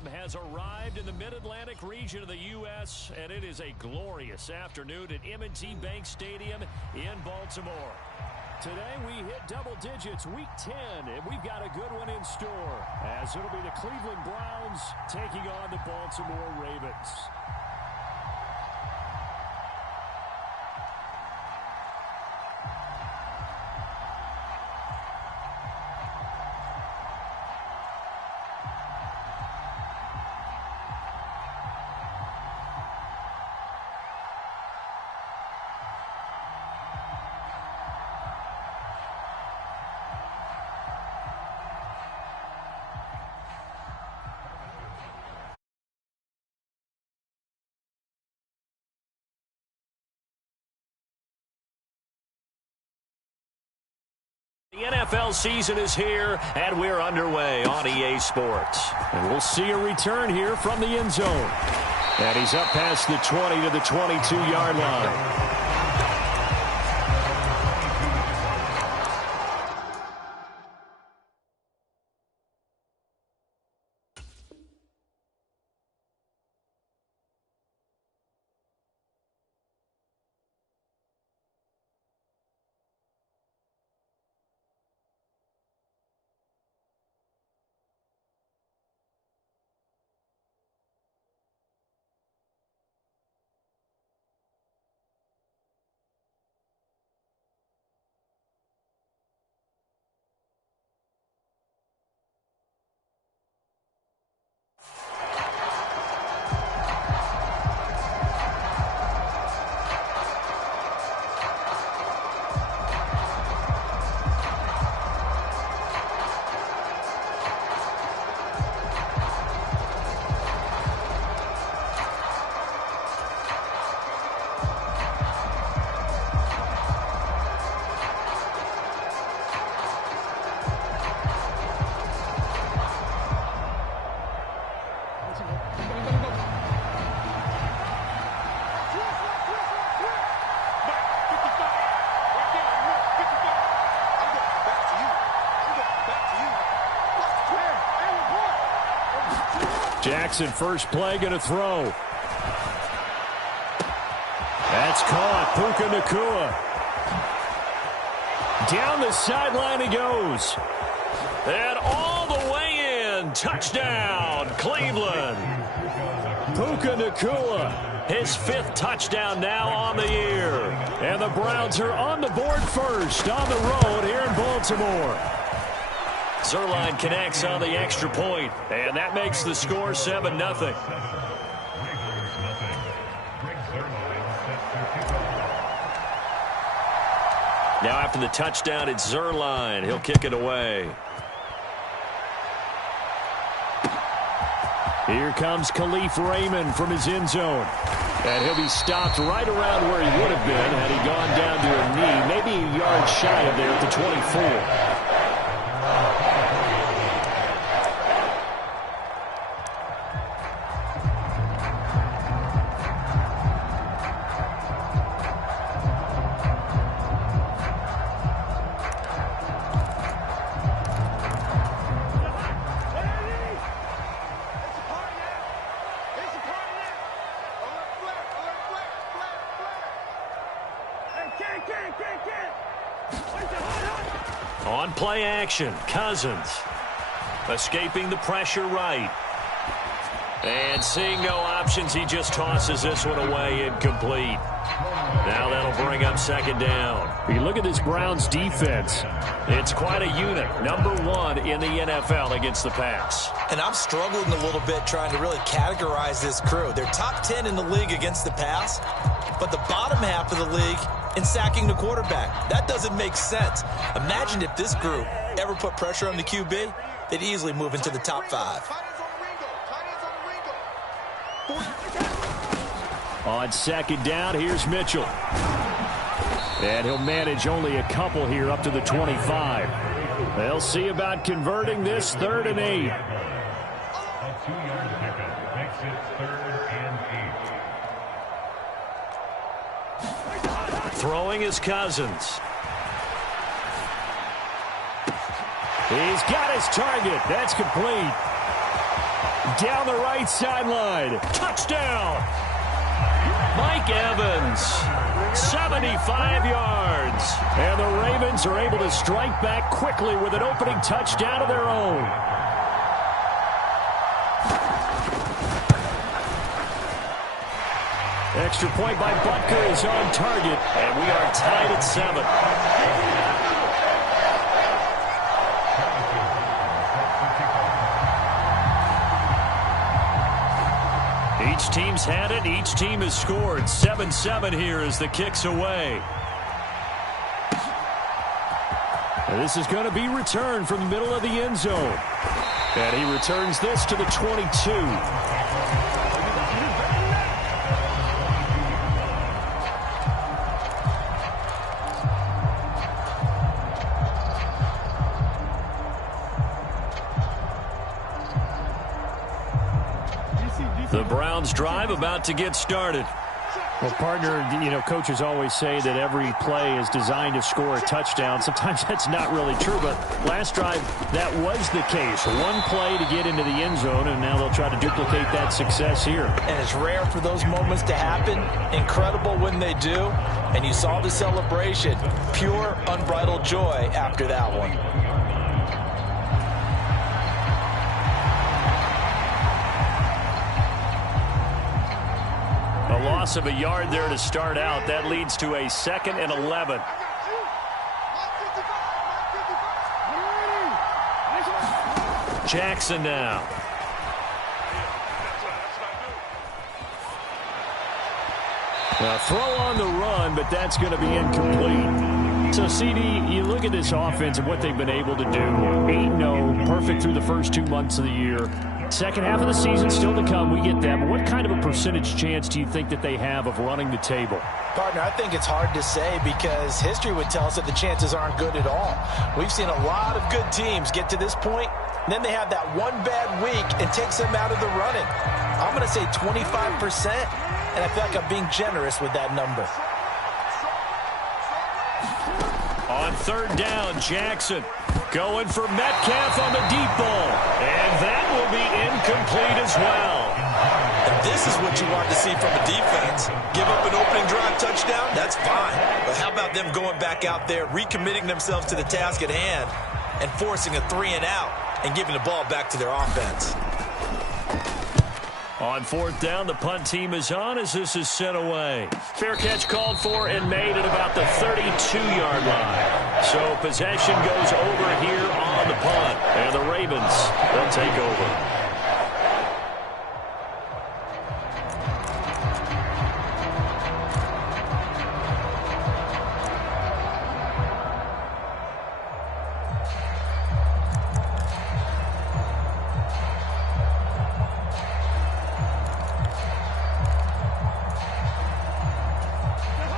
Stadium has arrived in the Mid-Atlantic region of the U.S., and it is a glorious afternoon at M&T Bank Stadium in Baltimore. Today we hit double digits, week 10, and we've got a good one in store, as it'll be the Cleveland Browns taking on the Baltimore Ravens. The NFL season is here, and we're underway on EA Sports. And we'll see a return here from the end zone. And he's up past the 20 to the 22-yard line. Jackson, first play, going to throw. That's caught. Puka Nacua. Down the sideline he goes. And all the way in. Touchdown, Cleveland. Puka Nacua, his 5th touchdown now on the year. And the Browns are on the board first on the road here in Baltimore. Zerline connects on the extra point, and that makes the score 7-0. Now after the touchdown, it's Zerline. He'll kick it away. Here comes Khalif Raymond from his end zone. And he'll be stopped right around where he would have been had he gone down to a knee, maybe a yard shy of there at the 24. On play action, Cousins escaping the pressure right. And seeing no options, he just tosses this one away, incomplete. Now that'll bring up second down. You look at this Browns defense. It's quite a unit. Number 1 in the NFL against the pass. And I'm struggling a little bit trying to really categorize this crew. They're top 10 in the league against the pass, but the bottom half of the league in sacking the quarterback. That doesn't make sense. Imagine if this group ever put pressure on the QB, they'd easily move into the top 5. On second down, here's Mitchell. And he'll manage only a couple here up to the 25. They'll see about converting this 3rd and 8. A 2-yard pickup makes it 3rd and 8. Throwing is Cousins. He's got his target. That's complete. Down the right sideline. Touchdown. Mike Evans, 75 yards. And the Ravens are able to strike back quickly with an opening touchdown of their own. Extra point by Butker is on target, and we are tied at 7. Each team's had it. Each team has scored. 7-7 here as the kick's away. And this is going to be returned from the middle of the end zone. And he returns this to the 22. The Browns drive about to get started. Well, partner, coaches always say that every play is designed to score a touchdown. Sometimes that's not really true, but last drive, that was the case. One play to get into the end zone, and now they'll try to duplicate that success here. And it's rare for those moments to happen. Incredible when they do. And you saw the celebration. Pure, unbridled joy after that one. A loss of a yard there to start out. That leads to a 2nd and 11. Jackson now. A throw on the run, but that's going to be incomplete. So, CD, you look at this offense and what they've been able to do. 8-0, perfect through the first 2 months of the year. Second half of the season still to come. We get that. But what kind of a percentage chance do you think that they have of running the table? Partner, I think it's hard to say because history would tell us that the chances aren't good at all. We've seen a lot of good teams get to this point, and then they have that one bad week and takes them out of the running. I'm going to say 25%, and I feel like I'm being generous with that number. On 3rd down, Jackson going for Metcalf on the deep ball. And that will be incomplete as well. And this is what you want to see from a defense. Give up an opening drive touchdown, that's fine. But how about them going back out there, recommitting themselves to the task at hand, and forcing a 3-and-out and giving the ball back to their offense. On 4th down, the punt team is on as this is sent away. Fair catch called for and made at about the 32-yard line. So possession goes over here on the punt. And the Ravens will take over.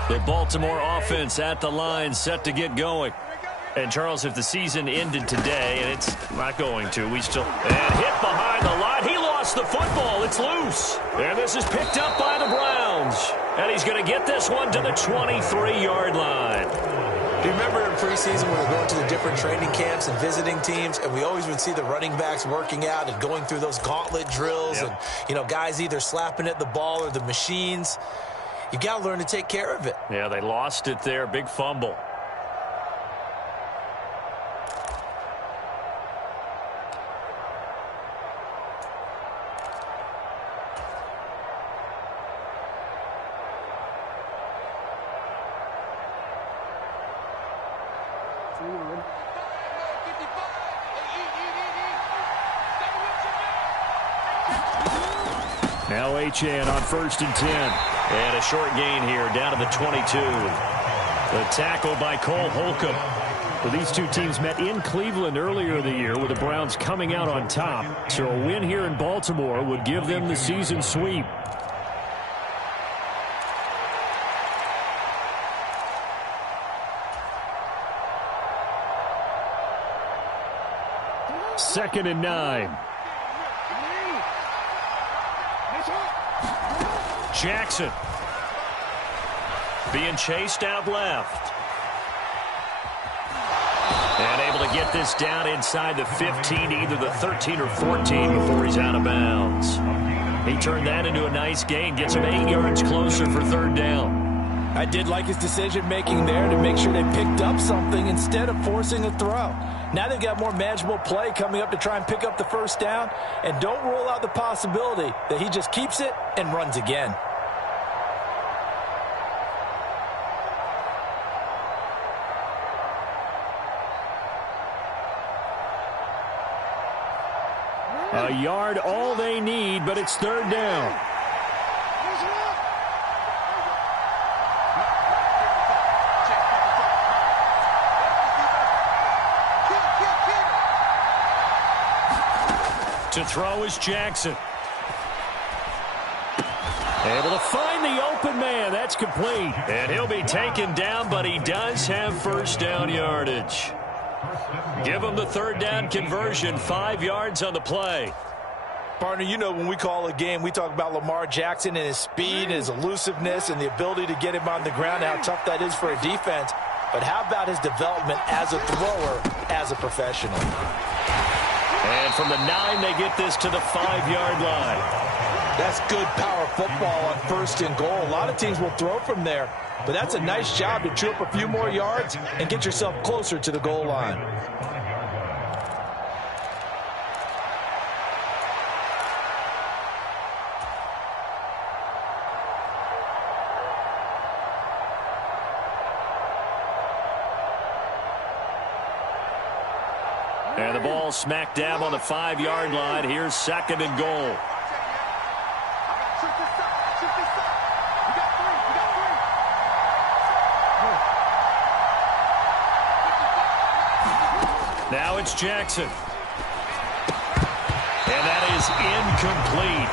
The Baltimore offense at the line, set to get going. And, Charles, if the season ended today, and it's not going to, we still... And hit behind the line. He lost the football. It's loose. And this is picked up by the Browns. And he's going to get this one to the 23-yard line. Do you remember in preseason when we were going to the different training camps and visiting teams, and we always would see the running backs working out and going through those gauntlet drills, and, guys either slapping at the ball or the machines. You got to learn to take care of it. Yeah, they lost it there. Big fumble. Now Achane on 1st and 10. And a short gain here down to the 22. The tackle by Cole Holcomb. Well, these two teams met in Cleveland earlier in the year with the Browns coming out on top. So a win here in Baltimore would give them the season sweep. Second and 9. Jackson being chased out left. And able to get this down inside the 15, either the 13 or 14 before he's out of bounds. He turned that into a nice gain, gets him 8 yards closer for third down. I did like his decision-making there to make sure they picked up something instead of forcing a throw. Now they've got more manageable play coming up to try and pick up the first down, and don't rule out the possibility that he just keeps it and runs again. A yard, all they need, but it's third down. To throw is Jackson. Able to find the open man. That's complete. And he'll be taken down, but he does have first down yardage. Give him the third down conversion, 5 yards on the play. Partner, you know when we call a game, we talk about Lamar Jackson and his speed, his elusiveness, and the ability to get him on the ground, how tough that is for a defense. But how about his development as a thrower, as a professional? And from the 9, they get this to the 5-yard line. That's good power football on first and goal. A lot of teams will throw from there, but that's a nice job to chew up a few more yards and get yourself closer to the goal line. And the ball smack dab on the 5-yard line. Here's second and goal. Now it's Jackson. And that is incomplete.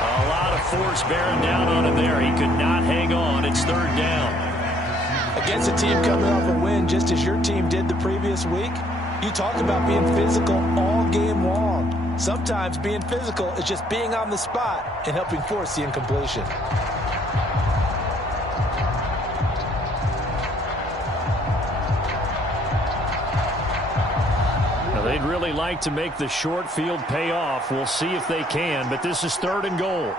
A lot of force bearing down on him there. He could not hang on. It's third down. Against a team coming off a win just as your team did the previous week, you talk about being physical all game long. Sometimes being physical is just being on the spot and helping force the incompletion. They'd really like to make the short field pay off. We'll see if they can, but this is third and goal.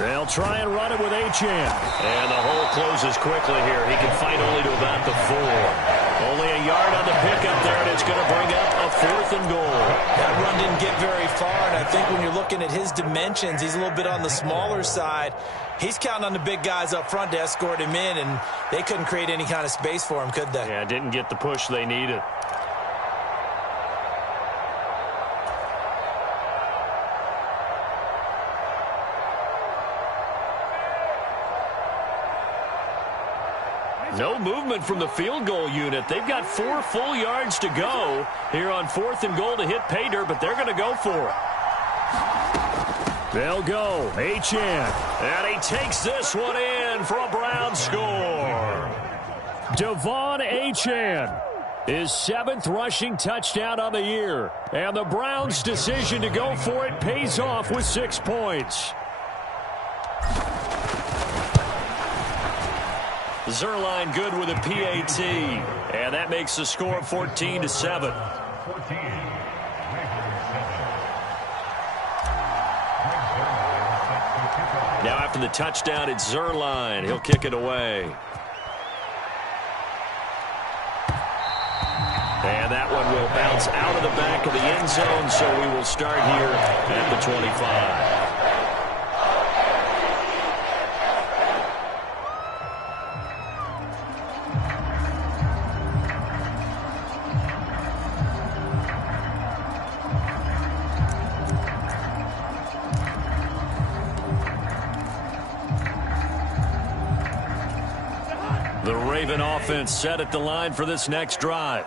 They'll try and run it with Achane. And the hole closes quickly here. He can fight only to about the 4. Only a yard on the pickup there, and it's going to bring up a 4th and goal. That run didn't get very far, and I think when you're looking at his dimensions, he's a little bit on the smaller side. He's counting on the big guys up front to escort him in, and they couldn't create any kind of space for him, could they? Yeah, didn't get the push they needed. No movement from the field goal unit. They've got 4 full yards to go here on 4th and goal to hit pay dirt, but they're going to go for it. They'll go. Achane. And he takes this one in for a Brown score. Devon Achane. His 7th rushing touchdown on the year. And the Browns' decision to go for it pays off with 6 points. Zerline good with a PAT, and that makes the score 14-7. Now after the touchdown, it's Zerline. He'll kick it away. And that one will bounce out of the back of the end zone, so we will start here at the 25. The Raven offense set at the line for this next drive.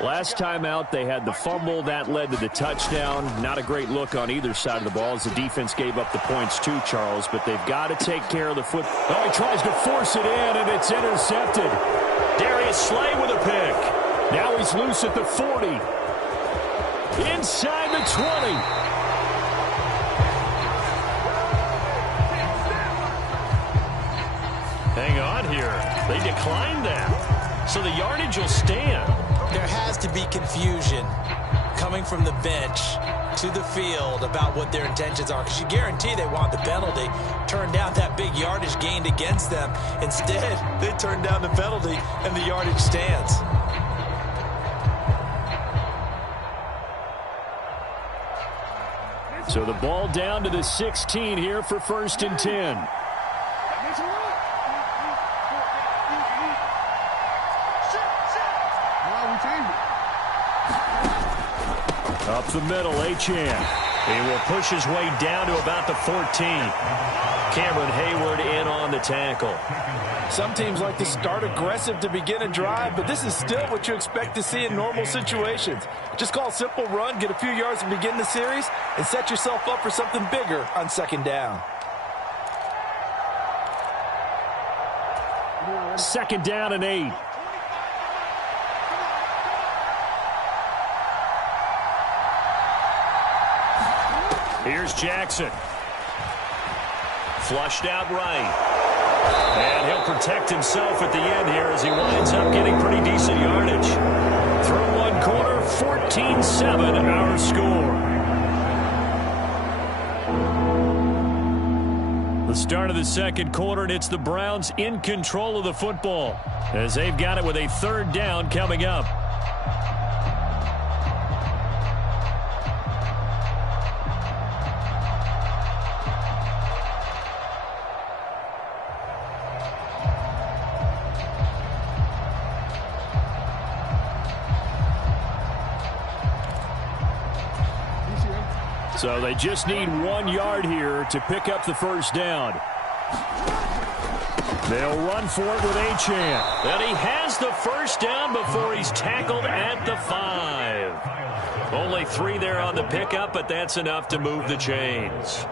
Last time out, they had the fumble. That led to the touchdown. Not a great look on either side of the ball as the defense gave up the points too, Charles. But they've got to take care of the foot. Oh, he tries to force it in, and it's intercepted. Darius Slay with a pick. Now he's loose at the 40. Inside the 20. Hang on here. They declined that. So the yardage will stand. There has to be confusion coming from the bench to the field about what their intentions are, because you guarantee they want the penalty, turn down that big yardage gained against them. Instead, they turn down the penalty and the yardage stands. So the ball down to the 16 here for 1st and 10. Up the middle, Achane. He will push his way down to about the 14. Cameron Hayward in on the tackle. Some teams like to start aggressive to begin a drive, but this is still what you expect to see in normal situations. Just call a simple run, get a few yards to begin the series, and set yourself up for something bigger on 2nd down. 2nd down and 8. Here's Jackson. Flushed out right. And he'll protect himself at the end here as he winds up getting pretty decent yardage. Through one quarter, 14-7 our score. The start of the 2nd quarter, and it's the Browns in control of the football as they've got it with a 3rd down coming up. So they just need 1 yard here to pick up the 1st down. They'll run for it with Achane. And he has the 1st down before he's tackled at the 5. Only 3 there on the pickup, but that's enough to move the chains.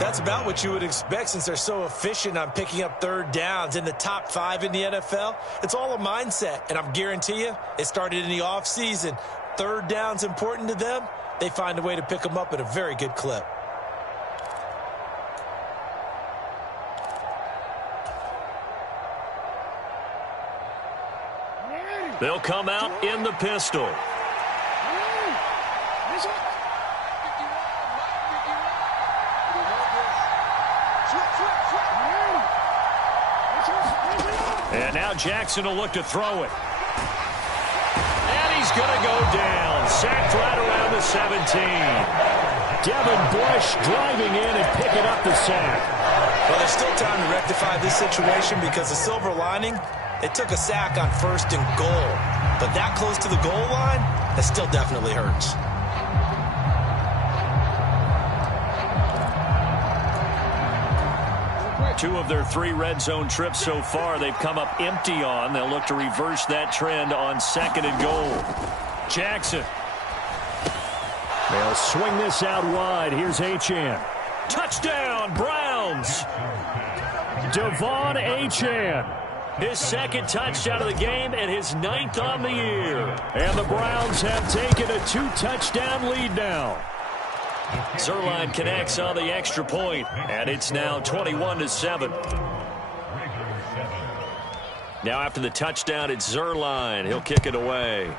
That's about what you would expect since they're so efficient on picking up 3rd downs in the top 5 in the NFL. It's all a mindset, and I guarantee you it started in the offseason. 3rd down's important to them. They find a way to pick them up at a very good clip. They'll come out in the pistol. And now Jackson will look to throw it. And he's going to go down. Sacked right around the 17. Devin Bush driving in and picking up the sack. Well, there's still time to rectify this situation because the silver lining, they took a sack on 1st and goal. But that close to the goal line, that still definitely hurts. Two of their 3 red zone trips so far, they've come up empty on. They'll look to reverse that trend on 2nd and goal. Jackson. They'll swing this out wide. Here's Achane. Touchdown, Browns. Devon Achane. His 2nd touchdown of the game and his 9th on the year. And the Browns have taken a 2-touchdown lead now. Zuerlein connects on the extra point, and it's now 21-7. Now after the touchdown, it's Zuerlein. He'll kick it away.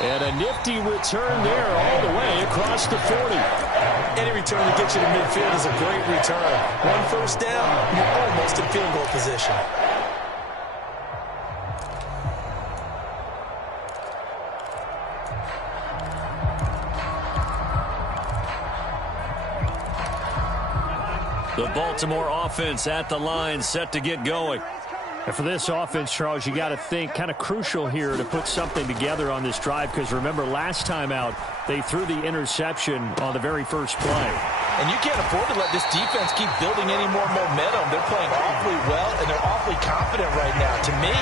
And a nifty return there all the way across the 40. Any return that gets you to midfield is a great return. 1 first down, you're almost in field goal position. The Baltimore offense at the line, set to get going. And for this offense, Charles, you got to think kind of crucial here to put something together on this drive, because remember last time out they threw the interception on the very first play. And you can't afford to let this defense keep building any more momentum. They're playing awfully well, and they're awfully confident right now. To me,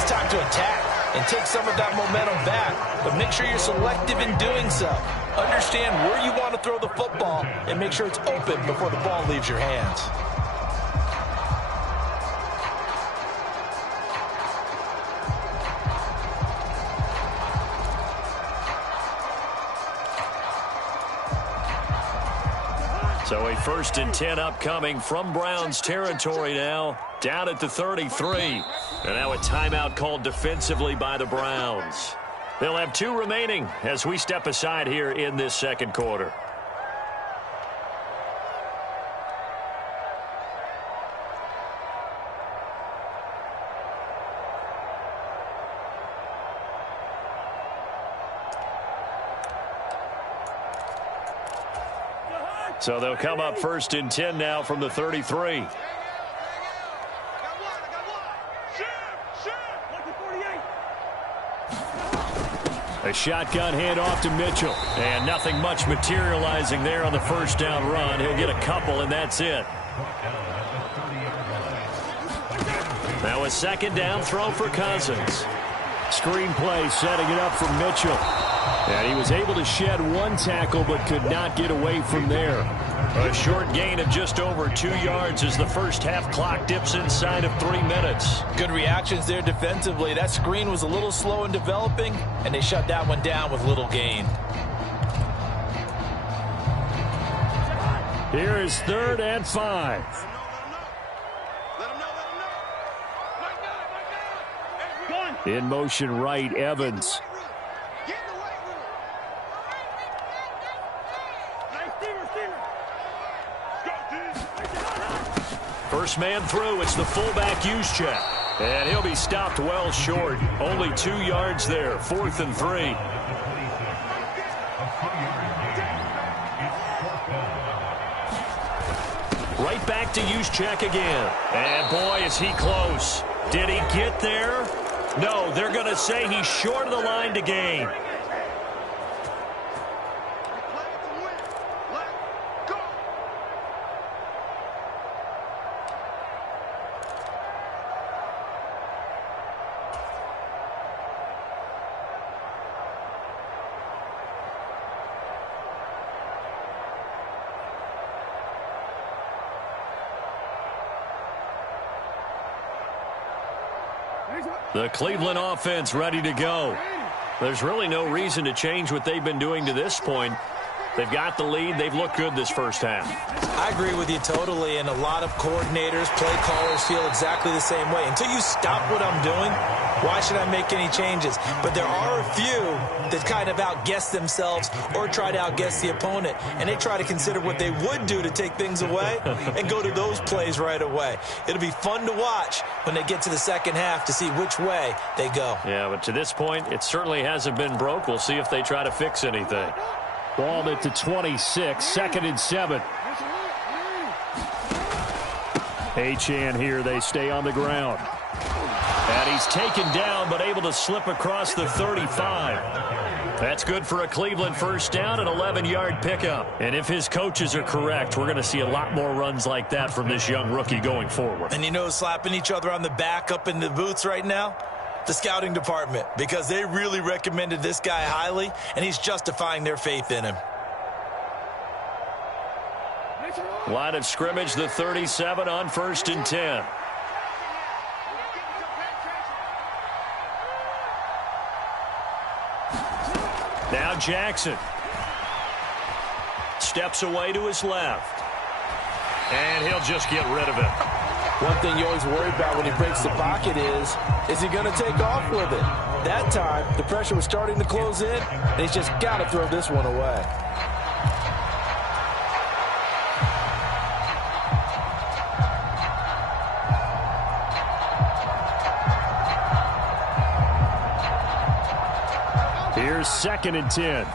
it's time to attack and take some of that momentum back, but make sure you're selective in doing so. Understand where you want to throw the football and make sure it's open before the ball leaves your hands. So a 1st and 10 upcoming from Browns territory now, down at the 33. And now a timeout called defensively by the Browns. They'll have 2 remaining as we step aside here in this second quarter. So they'll come up 1st and 10 now from the 33. A shotgun handoff to Mitchell. And nothing much materializing there on the first down run. He'll get a couple, and that's it. Now a 2nd down throw for Cousins. Screen play setting it up for Mitchell. And he was able to shed 1 tackle but could not get away from there. A short gain of just over 2 yards as the first half clock dips inside of 3 minutes. Good reactions there defensively. That screen was a little slow in developing, and they shut that one down with little gain. Here is 3rd and 5. In motion right, Evans. First man through, it's the fullback Juszczyk. And he'll be stopped well short. Only 2 yards there, 4th and 3. Right back to Juszczyk again. And boy, is he close. Did he get there? No, they're going to say he's short of the line to gain. The Cleveland offense ready to go. There's really no reason to change what they've been doing to this point. They've got the lead. They've looked good this first half. I agree with you totally, and a lot of coordinators, play callers feel exactly the same way. Until you stop what I'm doing, why should I make any changes? But there are a few that kind of outguess themselves or try to outguess the opponent, and they try to consider what they would do to take things away and go to those plays right away. It'll be fun to watch when they get to the second half to see which way they go. Yeah, but to this point, it certainly hasn't been broke. We'll see if they try to fix anything. Ball at the 26, 2nd and 7. Achane here, they stay on the ground. And he's taken down, but able to slip across the 35. That's good for a Cleveland first down, an 11-yard pickup. And if his coaches are correct, we're going to see a lot more runs like that from this young rookie going forward. And you know, slapping each other on the back up in the booths right now? The scouting department, because they really recommended this guy highly, and he's justifying their faith in him. Line of scrimmage, the 37 on 1st and 10. Now Jackson. Steps away to his left. And he'll just get rid of it. One thing you always worry about when he breaks the pocket is he going to take off with it? That time, the pressure was starting to close in, and he's just got to throw this one away. Here's 2nd and 10.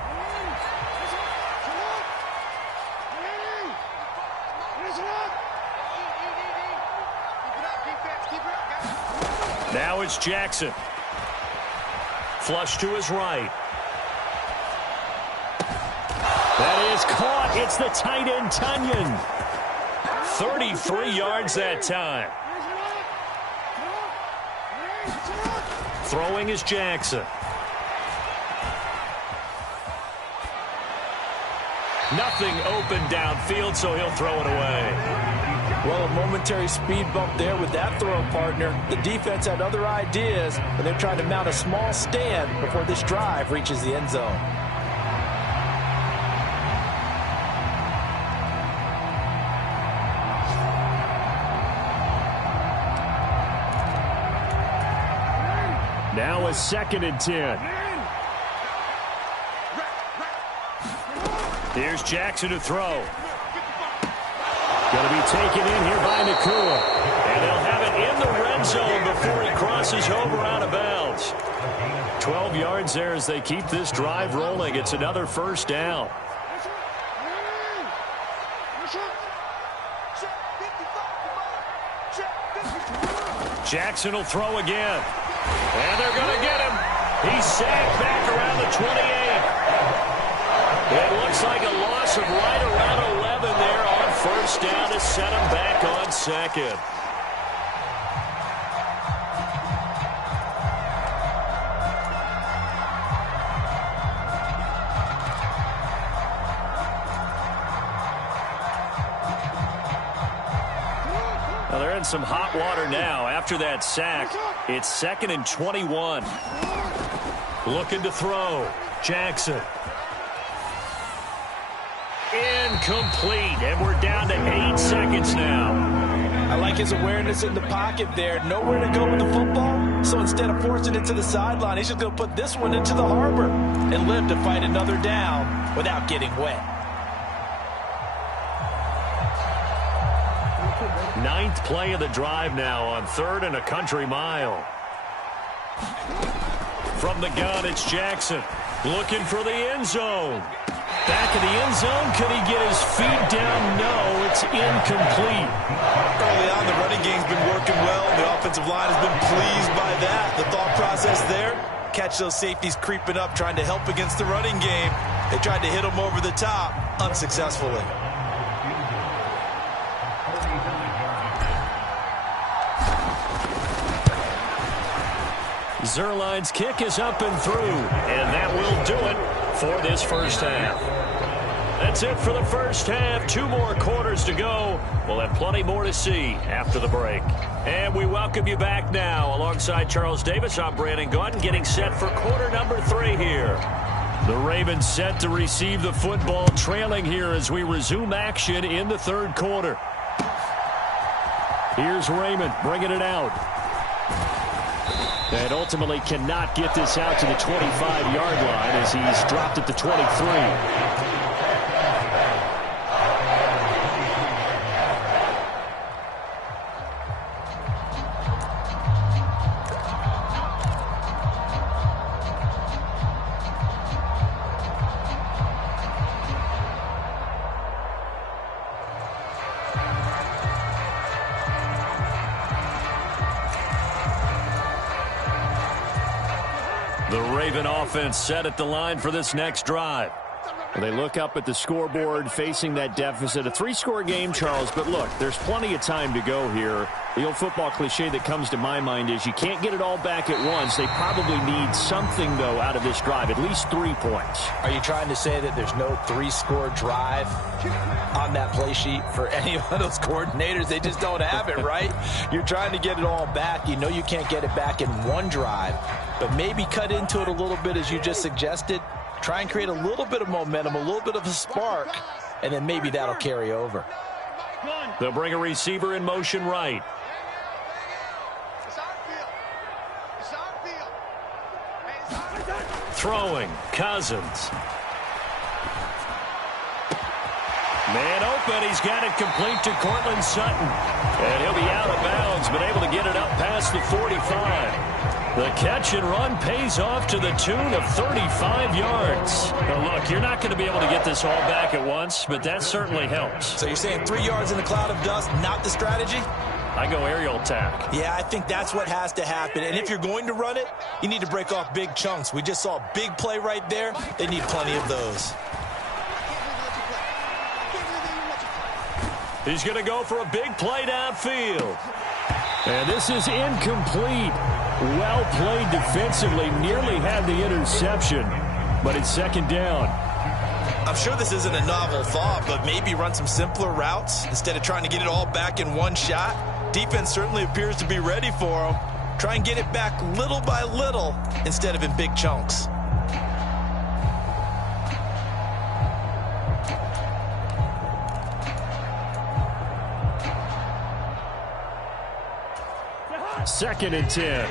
Now it's Jackson. Flush to his right. That is caught. It's the tight end, Tunyon. 33 yards that time. Throwing is Jackson. Nothing open downfield, so he'll throw it away. Well, a momentary speed bump there with that throw partner. The defense had other ideas, and they're trying to mount a small stand before this drive reaches the end zone. Now a 2nd and 10. Here's Jackson to throw. Going to be taken in here by Nakua. And they'll have it in the red zone before he crosses over out of bounds. 12 yards there as they keep this drive rolling. It's another 1st down. Jackson will throw again. And they're going to get him. He's sacked back around the 28. It looks like a loss of right around 11 there on 1st down to set him back on 2nd. Now they're in some hot water now. After that sack, it's 2nd and 21. Looking to throw. Jackson. Incomplete, and we're down to 8 seconds now. I like his awareness in the pocket there. Nowhere to go with the football, so instead of forcing it to the sideline, he's just going to put this one into the harbor and live to fight another down without getting wet. 9th play of the drive now on 3rd and a country mile. From the gun, it's Jackson looking for the end zone. Back in the end zone, could he get his feet down? No, it's incomplete. Early on, the running game's been working well. The offensive line has been pleased by that. The thought process there, catch those safeties creeping up, trying to help against the running game. They tried to hit him over the top, unsuccessfully. Zerline's kick is up and through, and that will do it for this 1st half. That's it for the 1st half. 2 more quarters to go. We'll have plenty more to see after the break. And we welcome you back now. Alongside Charles Davis, I'm Brandon Gaudin, getting set for quarter number 3 here. The Ravens set to receive the football, trailing here as we resume action in the 3rd quarter. Here's Raymond bringing it out. And ultimately cannot get this out to the 25-yard line as he's dropped at the 23. The Raven offense set at the line for this next drive. They look up at the scoreboard facing that deficit. A 3-score game, Charles, but look, there's plenty of time to go here. The old football cliche that comes to my mind is you can't get it all back at once. They probably need something, though, out of this drive, at least 3 points. Are you trying to say that there's no 3-score drive on that play sheet for any of those coordinators? They just don't have it, right? You're trying to get it all back. You know you can't get it back in one drive, but maybe cut into it a little bit as you just suggested. Try and create a little bit of momentum, a little bit of a spark, and then maybe that'll carry over. They'll bring a receiver in motion right. Throwing, Cousins. Man open, he's got it complete to Cortland Sutton. And he'll be out of bounds, but able to get it up past the 45. The catch and run pays off to the tune of 35 yards. Now look, you're not going to be able to get this all back at once, but that certainly helps. So you're saying 3 yards in the cloud of dust, not the strategy? I go aerial attack. Yeah, I think that's what has to happen. And if you're going to run it, you need to break off big chunks. We just saw a big play right there. They need plenty of those. He's going to go for a big play downfield. And this is incomplete. Well played defensively. Nearly had the interception, but it's 2nd down. I'm sure this isn't a novel thought, but maybe run some simpler routes instead of trying to get it all back in one shot. Defense certainly appears to be ready for him. Try and get it back little by little instead of in big chunks. Second and 10.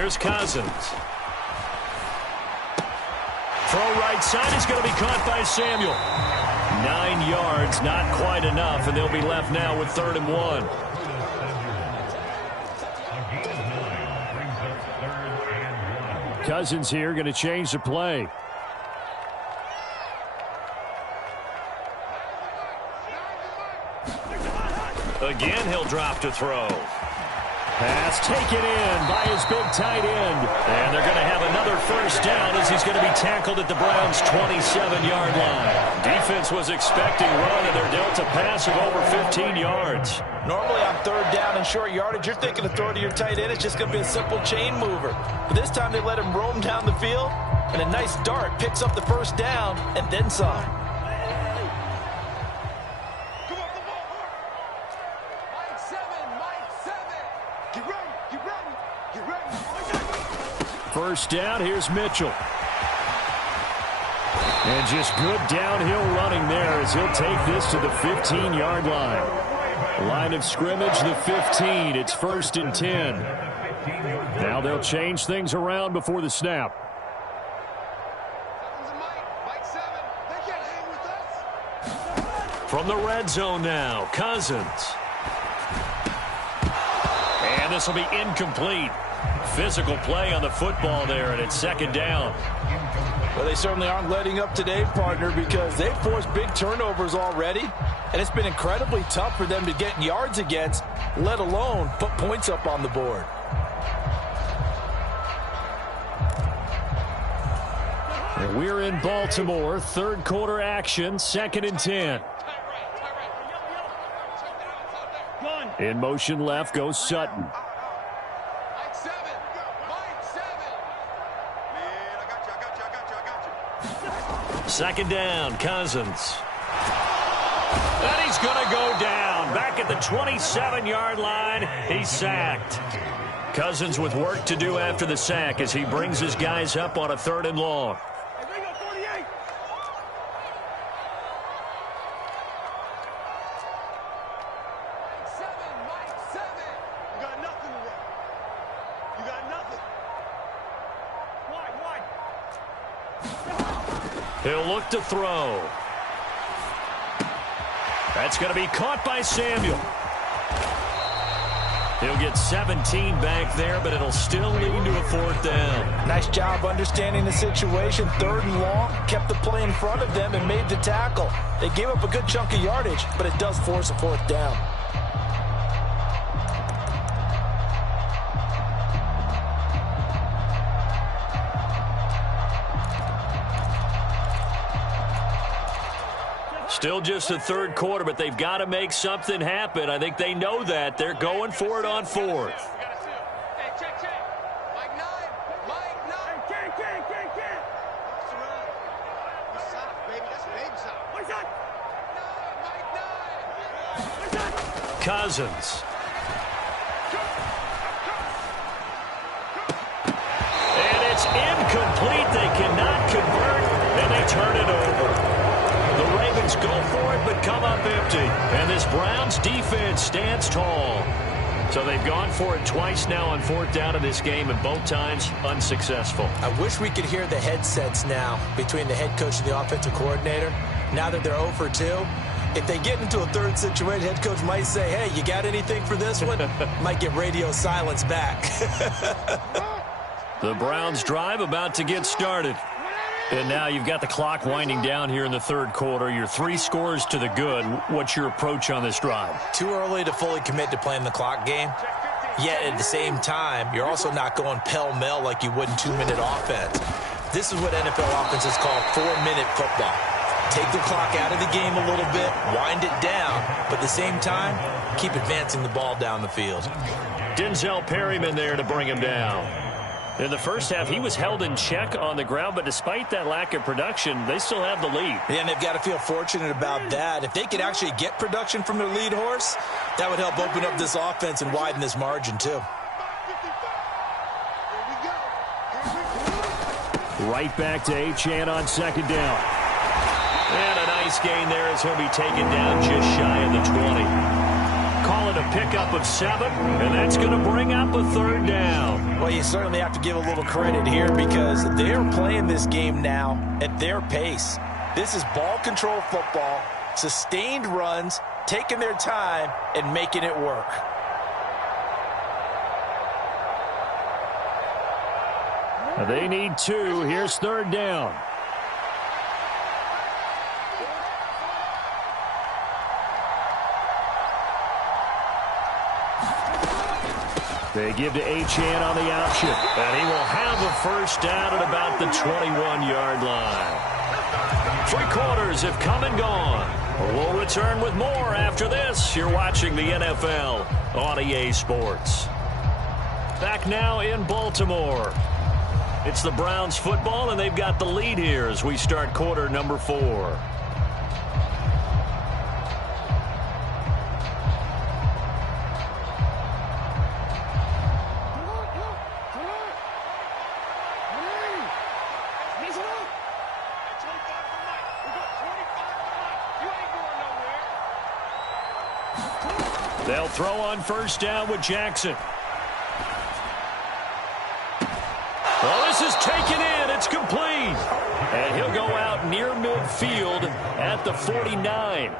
Here's Cousins. Throw right side is going to be caught by Samuel. 9 yards, not quite enough, and they'll be left now with 3rd and 1. Cousins here going to change the play. Again, he'll drop to throw. Pass taken in by his big tight end. And they're going to have another first down as he's going to be tackled at the Browns' 27-yard line. Defense was expecting run, and they're dealt a pass of over 15 yards. Normally on 3rd down and short yardage, you're thinking to throw to your tight end. It's just going to be a simple chain mover. But this time they let him roam down the field, and a nice dart picks up the first down and then some. First down, here's Mitchell. And just good downhill running there as he'll take this to the 15-yard line. Line of scrimmage, the 15. It's 1st and 10. Now they'll change things around before the snap. From the red zone now, Cousins. And this will be incomplete. Physical play on the football there, and it's 2nd down. Well, they certainly aren't letting up today, partner, because they've forced big turnovers already, and it's been incredibly tough for them to get yards against, let alone put points up on the board. And we're in Baltimore, 3rd quarter action, 2nd and 10. In motion left goes Sutton. Second down, Cousins. And he's going to go down. Back at the 27-yard line, he's sacked. Cousins with work to do after the sack as he brings his guys up on a 3rd and long. He'll look to throw. That's going to be caught by Samuel. He'll get 17 back there, but it'll still lead to a 4th down. Nice job understanding the situation. 3rd and long, kept the play in front of them and made the tackle. They gave up a good chunk of yardage, but it does force a 4th down. Still just the 3rd quarter, but they've got to make something happen. I think they know that. They're going for it on 4th. Cousins. And it's incomplete. They cannot convert, and they turn it over. The Ravens go for it, but come up empty. And this Browns defense stands tall. So they've gone for it twice now on 4th down in this game, and both times unsuccessful. I wish we could hear the headsets now between the head coach and the offensive coordinator. Now that they're 0 for 2, if they get into a 3rd situation, head coach might say, hey, you got anything for this one? Might get radio silence back. The Browns drive about to get started. And now you've got the clock winding down here in the 3rd quarter. You're 3 scores to the good. What's your approach on this drive? Too early to fully commit to playing the clock game. Yet at the same time, you're also not going pell-mell like you would in 2-minute offense. This is what NFL offenses call 4-minute football. Take the clock out of the game a little bit, wind it down, but at the same time, keep advancing the ball down the field. Denzel Perryman there to bring him down. In the first half, he was held in check on the ground, but despite that lack of production, they still have the lead. Yeah, and they've got to feel fortunate about that. If they could actually get production from their lead horse, that would help open up this offense and widen this margin, too. Right back to Achane on 2nd down. And a nice gain there as he'll be taken down just shy of the 20. Call it a a pickup of 7, and that's going to bring up a 3rd down. Well, you certainly have to give a little credit here because they're playing this game now at their pace. This is ball control football, sustained runs, taking their time, and making it work. They need 2. Here's 3rd down. They give to Achane on the option, and he will have a 1st down at about the 21-yard line. 3 quarters have come and gone. We'll return with more after this. You're watching the NFL on EA Sports. Back now in Baltimore. It's the Browns football, and they've got the lead here as we start quarter number 4. They'll throw on 1st down with Jackson. Well, this is taken in. It's complete. And he'll go out near midfield at the 49.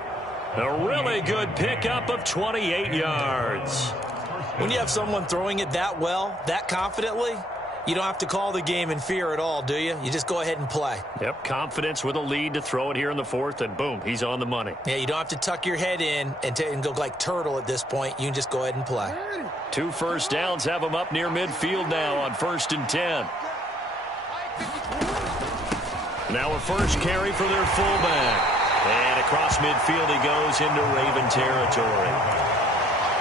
A really good pickup of 28 yards. When you have someone throwing it that well, that confidently, you don't have to call the game in fear at all, do you? You just go ahead and play. Yep, confidence with a lead to throw it here in the 4th, and boom, he's on the money. Yeah, you don't have to tuck your head in and go like turtle at this point. You can just go ahead and play. 2 1st downs have him up near midfield now on 1st and 10. Now a 1st carry for their fullback. And across midfield he goes into Raven territory.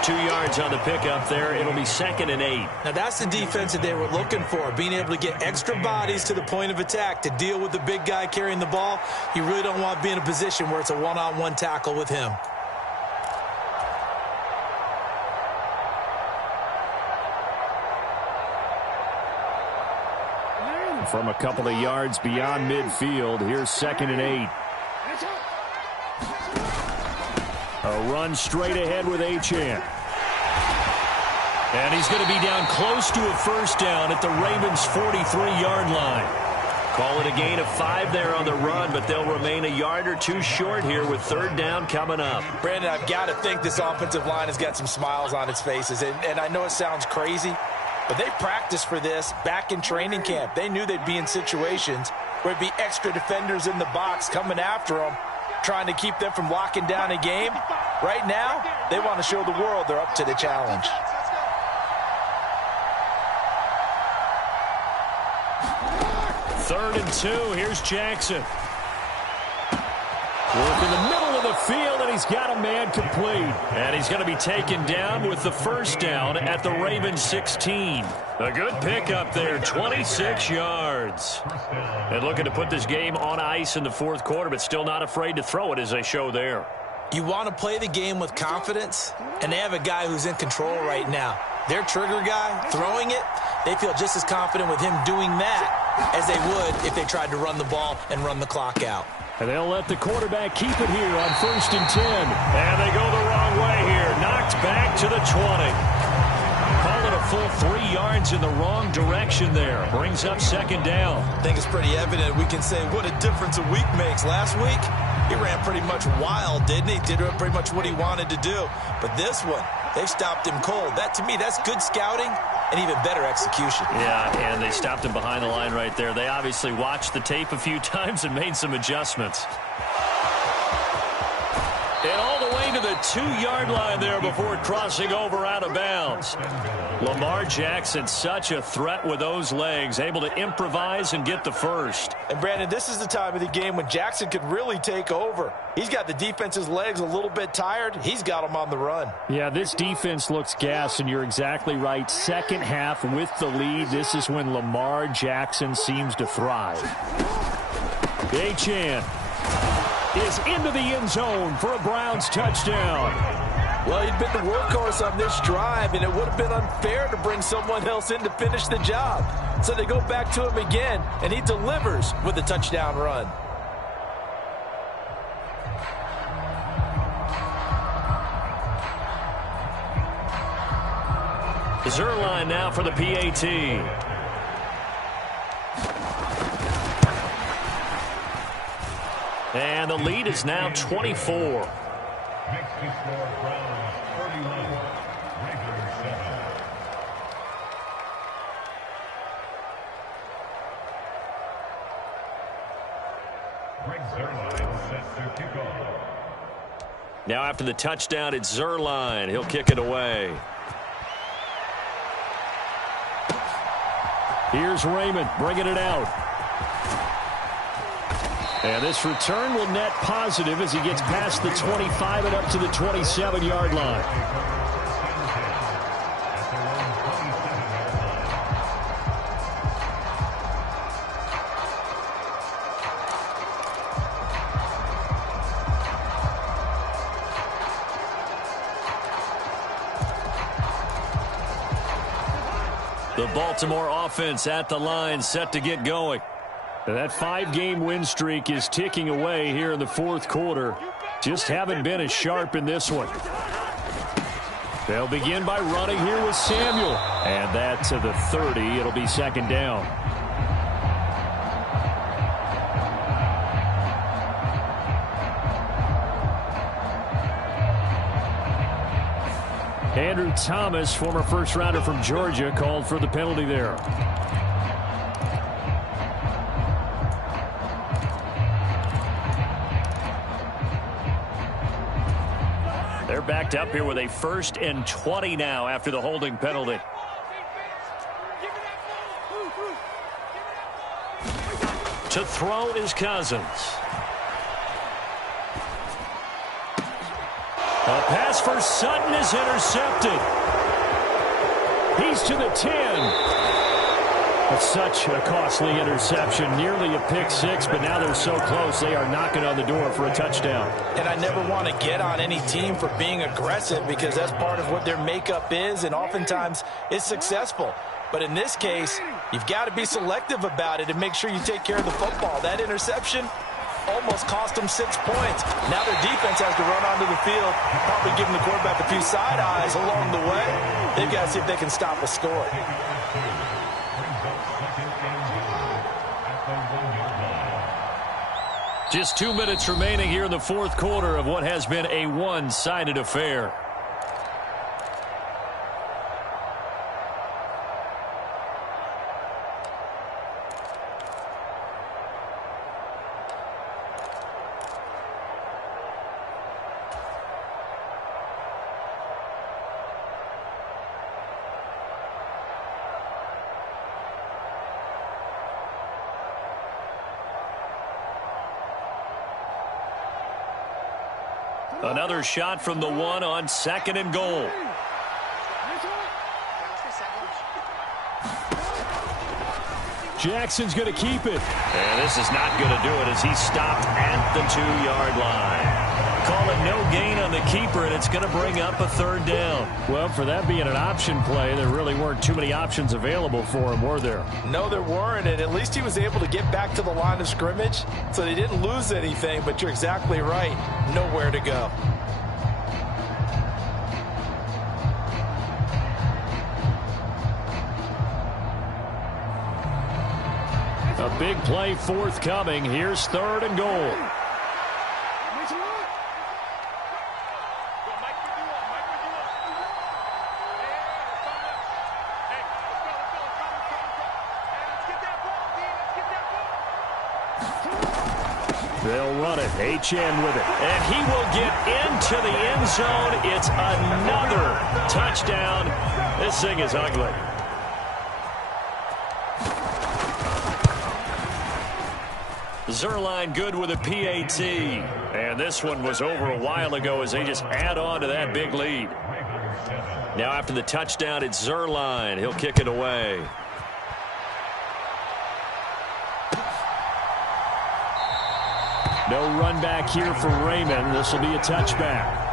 2 yards on the pickup there. It'll be 2nd and 8. Now that's the defense that they were looking for, being able to get extra bodies to the point of attack to deal with the big guy carrying the ball. You really don't want to be in a position where it's a one-on-one tackle with him. From a couple of yards beyond midfield, here's 2nd and 8. A run straight ahead with Achane. And he's going to be down close to a 1st down at the Ravens' 43-yard line. Call it a gain of 5 there on the run, but they'll remain a yard or 2 short here with 3rd down coming up. Brandon, I've got to think this offensive line has got some smiles on its faces. And I know it sounds crazy, but they practiced for this back in training camp. They knew they'd be in situations where it'd be extra defenders in the box coming after them, trying to keep them from locking down a game. Right now, they want to show the world they're up to the challenge. 3rd and 2. Here's Jackson. Work in the middle of the field, and he's got a man complete. And he's going to be taken down with the 1st down at the Ravens' 16. A good pickup there, 26 yards. And looking to put this game on ice in the 4th quarter, but still not afraid to throw it as they show there. You want to play the game with confidence, and they have a guy who's in control right now. Their trigger guy throwing it, they feel just as confident with him doing that as they would if they tried to run the ball and run the clock out. And they'll let the quarterback keep it here on 1st and 10. And they go the wrong way here. Knocked back to the 20. Call it a full 3 yards in the wrong direction there. Brings up 2nd down. I think it's pretty evident. We can say what a difference a week makes. Last week, he ran pretty much wild, didn't he? Did pretty much what he wanted to do. But this one, they've stopped him cold. That, to me, that's good scouting and even better execution. Yeah, and they stopped him behind the line right there. They obviously watched the tape a few times and made some adjustments. And all the way to the 2-yard line there before crossing over out of bounds. Lamar Jackson, such a threat with those legs, able to improvise and get the 1st. And, Brandon, this is the time of the game when Jackson could really take over. He's got the defense's legs a little bit tired. He's got them on the run. Yeah, this defense looks gassed, and you're exactly right. 2nd half with the lead. This is when Lamar Jackson seems to thrive. Achane is into the end zone for a Browns touchdown. Well, he'd been the workhorse on this drive, and it would have been unfair to bring someone else in to finish the job. So they go back to him again, and he delivers with a touchdown run. Zerline now for the PAT. And the lead is now 24. Makes the score Browns 31, Raiders 7. Greg Zerline set to kick off. Now after the touchdown, it's Zerline. He'll kick it away. Here's Raymond bringing it out. And this return will net positive as he gets past the 25 and up to the 27-yard line. The Baltimore offense at the line, set to get going. And that 5-game win streak is ticking away here in the fourth quarter. Just haven't been as sharp in this one. They'll begin by running here with Samuel. And that to the 30. It'll be second down. Andrew Thomas, former first-rounder from Georgia, called for the penalty there. They're backed up here with a 1st and 20 now after the holding penalty. To throw is Cousins. A pass for Sutton is intercepted. He's to the 10. It's such a costly interception, nearly a pick six, but now they're so close they are knocking on the door for a touchdown. And I never want to get on any team for being aggressive because that's part of what their makeup is, and oftentimes it's successful. But in this case, you've got to be selective about it and make sure you take care of the football. That interception almost cost them 6 points. Now their defense has to run onto the field, probably giving the quarterback a few side eyes along the way. They've got to see if they can stop a score. Just 2 minutes remaining here in the fourth quarter of what has been a one-sided affair. Another shot from the one on 2nd and goal. Jackson's going to keep it. And this is not going to do it as he's stopped at the 2-yard line. Call it no gain on the keeper, and it's going to bring up a 3rd down. Well, for that being an option play, there really weren't too many options available for him, were there? No, there weren't, and at least he was able to get back to the line of scrimmage, so they didn't lose anything, but you're exactly right. Nowhere to go. A big play forthcoming. Here's 3rd and goal. They'll run it. HN with it. And he will get into the end zone. It's another touchdown. This thing is ugly. Zerline good with a PAT. And this one was over a while ago as they just add on to that big lead. Now after the touchdown, it's Zerline. He'll kick it away. No run back here for Raymond. This will be a touchback.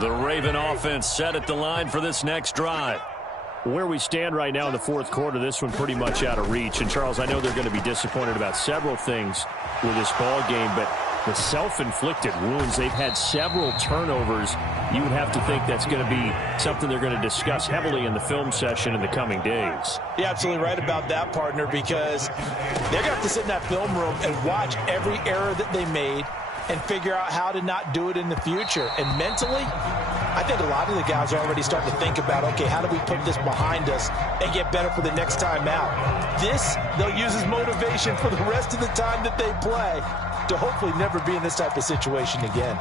The Raven offense set at the line for this next drive. where we stand right now in the fourth quarter, this one pretty much out of reach. And, Charles, I know they're going to be disappointed about several things with this ball game, but the self-inflicted wounds, they've had several turnovers. You would have to think that's going to be something they're going to discuss heavily in the film session in the coming days. You're absolutely right about that, partner, because they're going to have to sit in that film room and watch every error that they made and figure out how to not do it in the future. And mentally, I think a lot of the guys are already starting to think about, okay, how do we put this behind us and get better for the next time out? This, they'll use as motivation for the rest of the time that they play to hopefully never be in this type of situation again.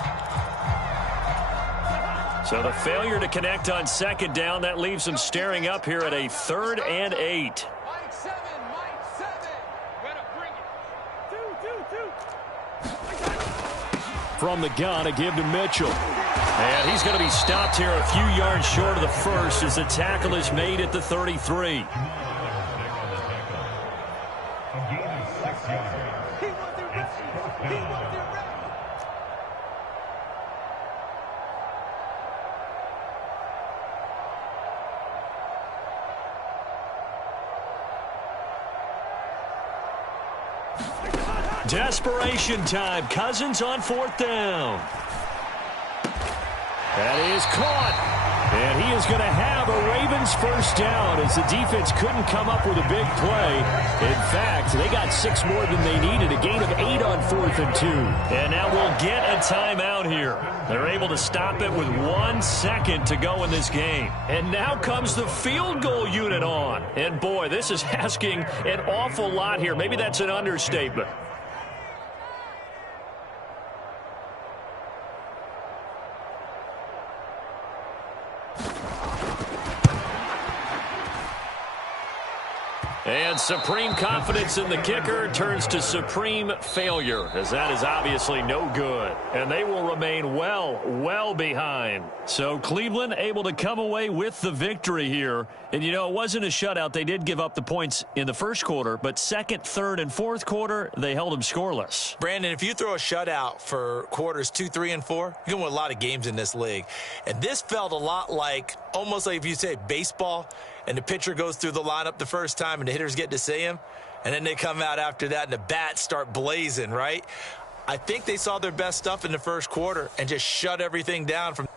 So the failure to connect on second down, that leaves them staring up here at a 3rd and 8. From the gun, a give to Mitchell. And he's going to be stopped here a few yards short of the first as the tackle is made at the 33. Desperation time. Cousins on 4th down. That is caught. And he is going to have a Ravens first down as the defense couldn't come up with a big play. In fact, they got 6 more than they needed. A gain of 8 on 4th and 2. And now we'll get a timeout here. They're able to stop it with 1 second to go in this game. And now comes the field goal unit on. And boy, this is asking an awful lot here. Maybe that's an understatement. And supreme confidence in the kicker turns to supreme failure, as that is obviously no good. And they will remain well behind. So Cleveland able to come away with the victory here. And, you know, it wasn't a shutout. They did give up the points in the first quarter, but second, third, and fourth quarter, they held them scoreless. Brandon, if you throw a shutout for quarters 2, 3, and 4, you're going to win a lot of games in this league. And this felt a lot like, almost like if you say baseball, and the pitcher goes through the lineup the first time and the hitters get to see him, and then they come out after that and the bats start blazing, right? I think they saw their best stuff in the first quarter and just shut everything down from